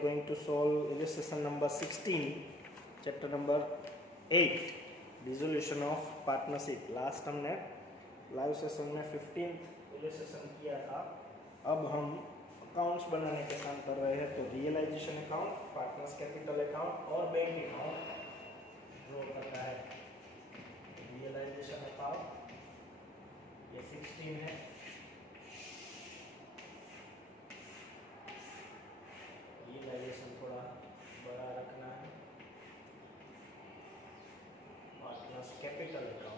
are going to solve illustration number 16, chapter number 8, dissolution of partnership. Last हमने live session में 15th illustration किया था. अब हम अकाउंट्स बनाने के काम कर रहे हैं. तो realisation account, partners capital account और बैंक अकाउंट ड्रॉ करना है. रियलाइजेशन अकाउंट ये 16 है. रियलाइजेशन थोड़ा बड़ा रखना है. पार्टनर्स कैपिटल अकाउंट,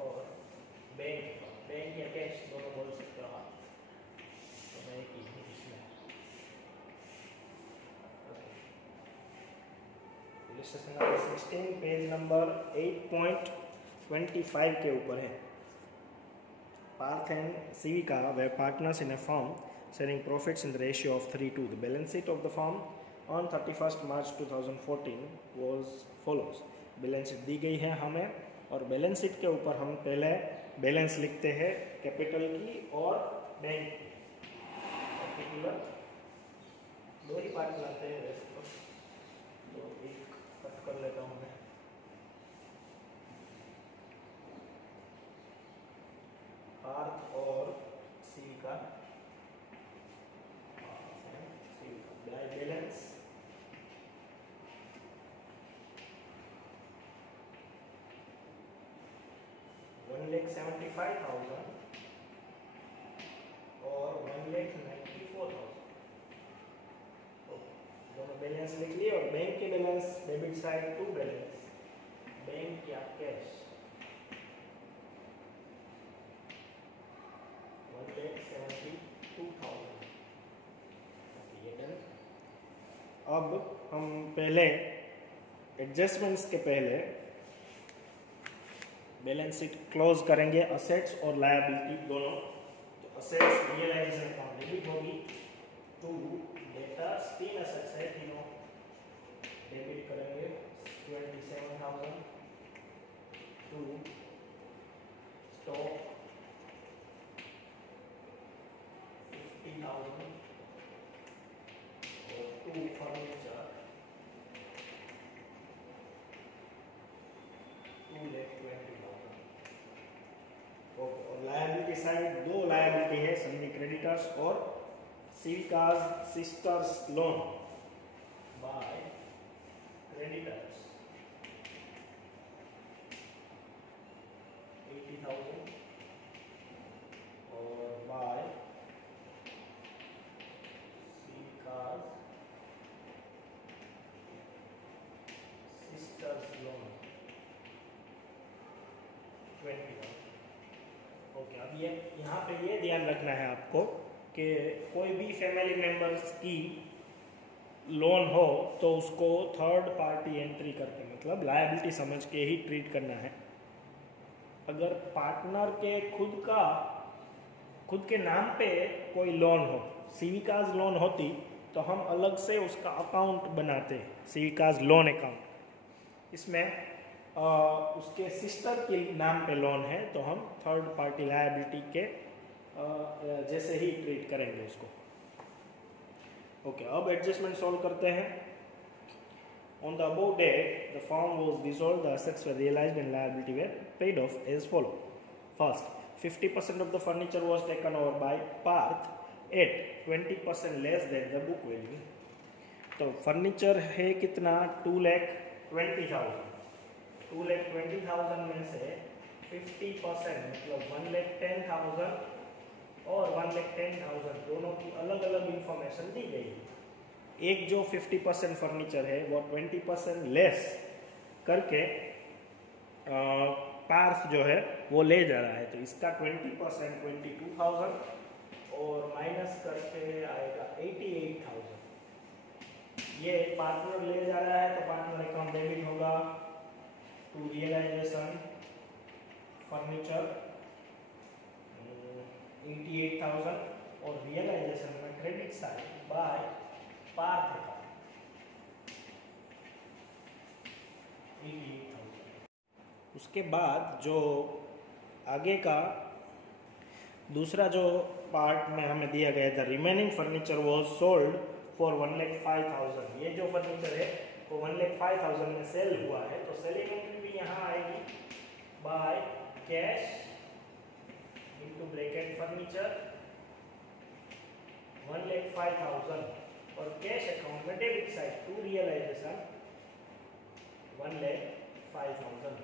और बैंक या कैश दोनों बोल सकते हो आप. तो मैं एक ही इसमें इलस्ट्रेशन नंबर 16 पेज नंबर 8.25 के ऊपर है. Parth and Civica were partners in a firm sharing profits in the ratio of 3:2. The balance sheet of the firm on 31st March 2014 was follows. Balance sheet दी गई है हमें, और बैलेंस शीट के ऊपर हम पहले बैलेंस लिखते हैं कैपिटल की और बैंक की. कैपिटल दो ही पार्ट लाते हैं वैसे तो एक कट कर लेता हूँ मैं. पार्थ और Civica बैलेंस $1,75,000 और $1,94,000. दोनों बैलेंस लिख लिए. और बैंक के balance debit side to balance bank या कैश 1,72,000. ये डन. अब हम पहले एडजस्टमेंट्स के पहले बैलेंस शीट क्लोज करेंगे. असेट्स और लायबिलिटी दोनों. तो असेट्स रियलाइजेशन अकाउंट डेबिट होगी. टू डेटर्स, तीन असेट्स है, तीनों डेबिट करेंगे. 27,000. टू स्टॉक 50,000 और टू फर्नीचर 2,20,000. ओके. और लायबिलिटी साइड दो लायबिलिटी है, सन्नी क्रेडिटर्स और Civica's sisters loan by creditors 80,000 और bye Civica's sisters loan 20,000. Okay. अब ये यहाँ पे ये ध्यान रखना है आपको कि कोई भी फैमिली मेंबर्स की लोन हो तो उसको थर्ड पार्टी एंट्री करके, मतलब लायबिलिटी समझ के ही ट्रीट करना है. अगर पार्टनर के खुद के नाम पे कोई लोन हो, Civica's लोन होती तो हम अलग से उसका अकाउंट बनाते हैं, Civica's लोन अकाउंट. इसमें उसके सिस्टर के नाम पे लोन है तो हम थर्ड पार्टी लायबिलिटी के जैसे ही ट्रीट करेंगे उसको. ओके. अब एडजस्टमेंट सॉल्व करते हैं. On the above date the firm was dissolved, the assets were realised and liability were paid off as follow. First, 50% of the furniture was taken over by Parth at 20% less than the book value. तो furniture है कितना? 2,20,000. 2,20,000 में से 50% मतलब 1,10,000 और 1,10,000 दोनों की अलग अलग इंफॉर्मेशन दी गई है. एक जो 50% फर्नीचर है वो 20% लेस करके पार्थ जो है वो ले जा रहा है. तो इसका 20% 22,000 और माइनस करके आएगा 88,000. ये पार्टनर ले जा रहा है तो पार्टनर अकाउंट डेबिट होगा टू रियलाइजेशन फर्नीचर 88,000 और रियलाइजेशन में credit side by Parth account 88,000। उसके बाद जो आगे का दूसरा जो पार्ट में हमें दिया गया था, remaining furniture was sold for 1,05,000। ये जो फर्नीचर है वो 1,05,000 में सेल हुआ है, तो सेलिंग एंट्री भी यहाँ आएगी bye cash into bracket furniture 1,05,000 और कैश अकाउंट में डेबिट साइड टू रियलाइजेशन 1,05,000।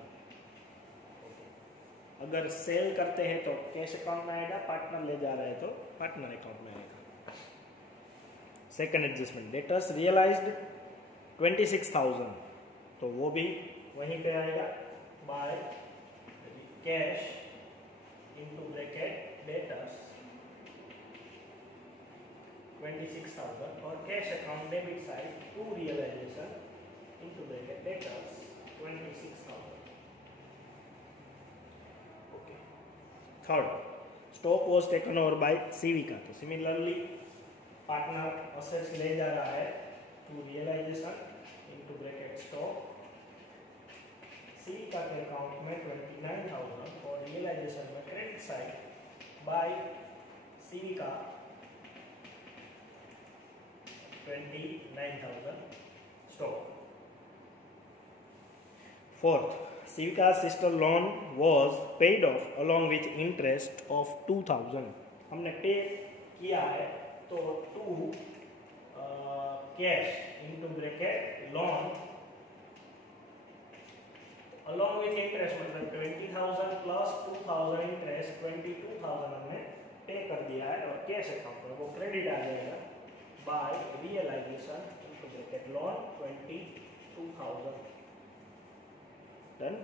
अगर सेल करते हैं तो कैश अकाउंट में आएगा, पार्टनर ले जा रहे हैं तो पार्टनर अकाउंट में आएगा। सेकंड एडजस्टमेंट, डेटर्स रियलाइज्ड 26,000, तो वो भी वहीं पे आएगा by cash into bracket debtors 26,000 और cash account debit side to realisation into bracket debtors 26,000। Third, stock was taken over by Civica, तो सिमिलरली पार्टनर असेट्स ले जा रहा है to realisation into bracket stock, Civica के अकाउंट में 29,000 और रियलाइजेशन में credit side by Civica 29,000 stock. Fourth, Civica's sister loan was paid off along with interest of 2,000। हमने पे किया है तो to cash into bracket loan along with interest मतलब 20,000 प्लस 2,000 इंटरेस्ट 22,000 हमने पे कर दिया है और कैश अकाउंट पर वो क्रेडिट आ जाएगा by realisation into bracket loan 22,000। Done.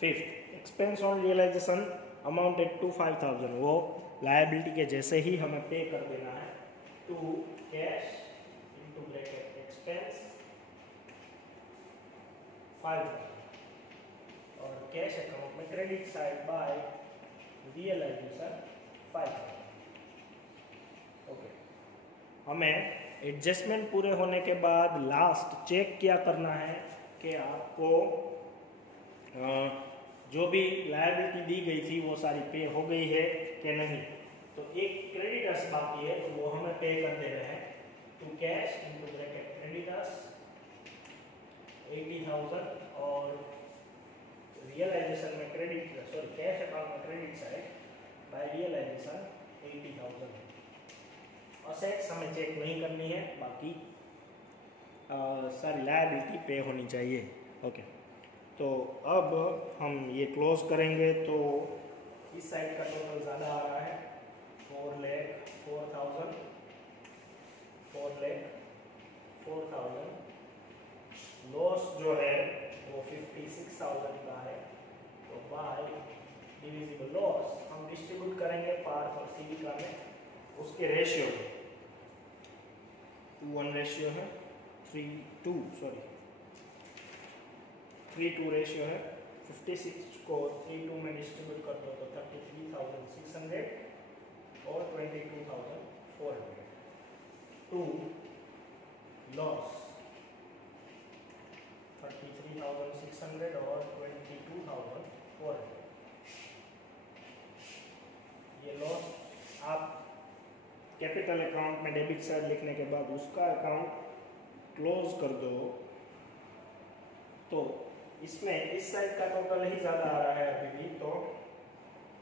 Fifth, expense on realisation amounted to 5,000, वो लायबिलिटी के जैसे ही हमें पे कर देना है to cash into bracket expense 5,000 और कैश अकाउंट में credit side by realisation 5,000। Okay, हमें एडजस्टमेंट पूरे होने के बाद लास्ट चेक क्या करना है कि आपको जो भी लायबिलिटी दी गई थी वो सारी पे हो गई है कि नहीं। तो एक क्रेडिटर्स बाकी है तो वो हमें पे कर दे रहे हैं to cash into bracket creditors 80,000 और रियलाइजेशन में क्रेडिट कैश अकाउंट में credit side by realisation 80,000। Assets हमें चेक नहीं करनी है, बाकी सारी लायबिलिटी पे होनी चाहिए। ओके, तो अब हम ये क्लोज करेंगे तो इस साइड का टोटल ज़्यादा आ रहा है 4,04,000 लॉस जो है वो 56,000 का है, तो बाय डिविजिबल लॉस हम डिस्ट्रीब्यूट करेंगे पार्ट और सीविका में, उसके रेशियो 2:1 रेशियो है 3:2 रेशियो है। 56 को 3:2 में डिस्ट्रीब्यूट कर दो तो 33,600 और 22,400 टू लॉस 33,600 और 22,400। ये लॉस आप कैपिटल अकाउंट में डेबिट साइड लिखने के बाद उसका अकाउंट क्लोज कर दो तो इसमें इस साइड का टोटल ही ज़्यादा आ रहा है अभी भी, तो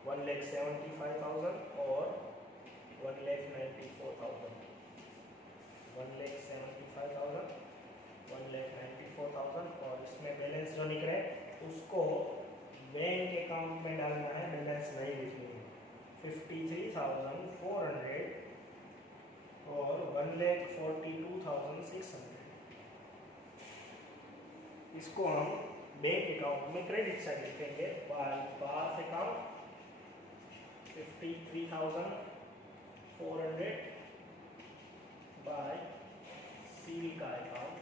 1,75,000 और 1,94,000 1,75,000 1,94,000 और इसमें बैलेंस जो निकले उसको बैंक अकाउंट में डालना है, बैलेंस नहीं लिखनी है। 53,400 और 1,42,600 इसको हम बैंक अकाउंट में क्रेडिट साइड लिखेंगे by Parth account 53,400 by Civica account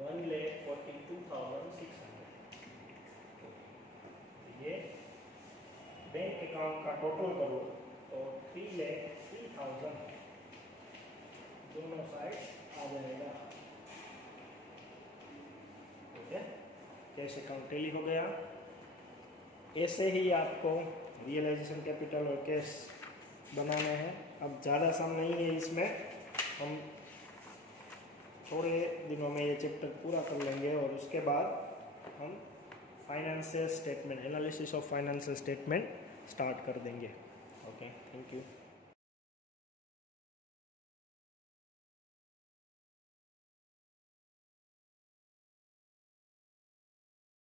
1,42,600। ये बैंक अकाउंट का टोटल करो तो 3,03,000 दोनों साइड आ जाएगा। कैश अकाउंट टैली हो गया। ऐसे ही आपको रियलाइजेशन कैपिटल और कैश बनाने हैं। अब ज़्यादा सम नहीं है इसमें, हम थोड़े दिनों में ये चैप्टर पूरा कर लेंगे और उसके बाद हम financial statement, analysis of financial statement start कर देंगे। Okay, thank you.